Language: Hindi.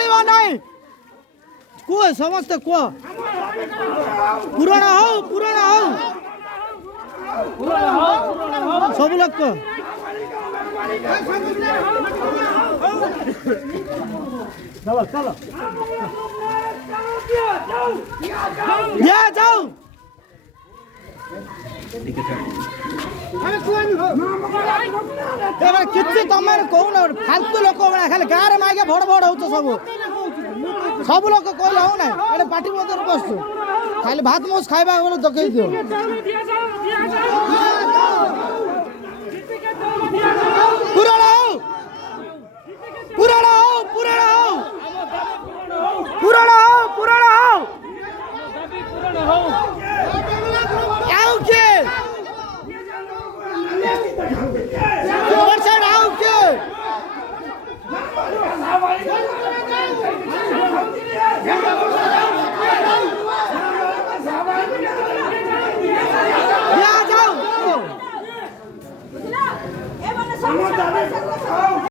चलिबो नहीं कुह समस्त कुह पूरण हो सब लोग को चलो चलो जाओ किसी तुम कौन फालतू लोक खाली गाँव में आगे भड़ भड़ हो सब लोग कहले हो ना ये पार्टी मध्य बसु खाली भात मोस खाइबा देखई दियो